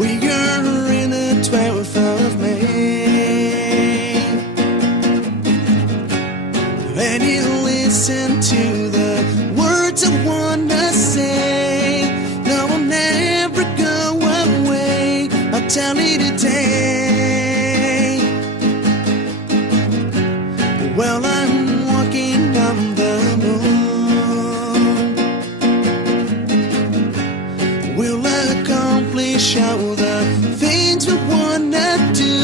We are in the 12th of May, and you listen to the words I wanna say. No, I'll never go away, I'll tell you today. Well, I'm walking on the moon. We'll accomplish all the things we wanna do.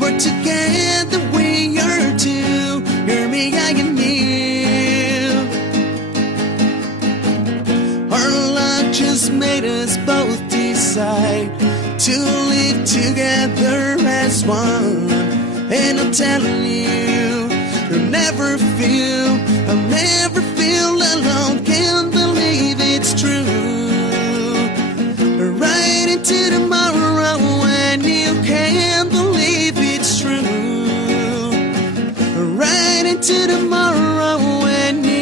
We're together, we are two. You're me, I and you. Our love just made us both decide to live together as one. And I'm telling you, you'll never feel alone. Can't believe it's true. Right into tomorrow, and you can't believe it's true. Right into tomorrow, and you.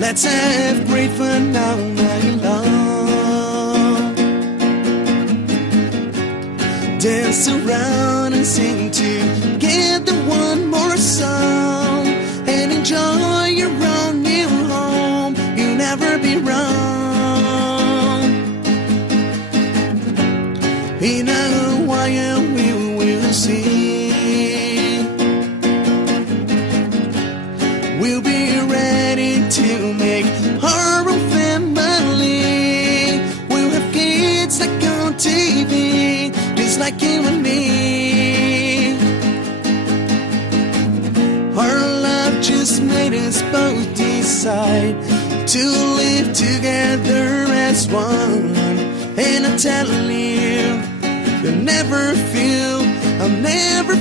Let's have great fun all night long. Dance around and sing together one more song, and enjoy your own new home. You'll never be wrong. In a while we will see. We'll be ready to make our own family. We'll have kids like on TV, just like you and me. Our love just made us both decide to live together as one. And I'm telling you, you'll never feel, I'll never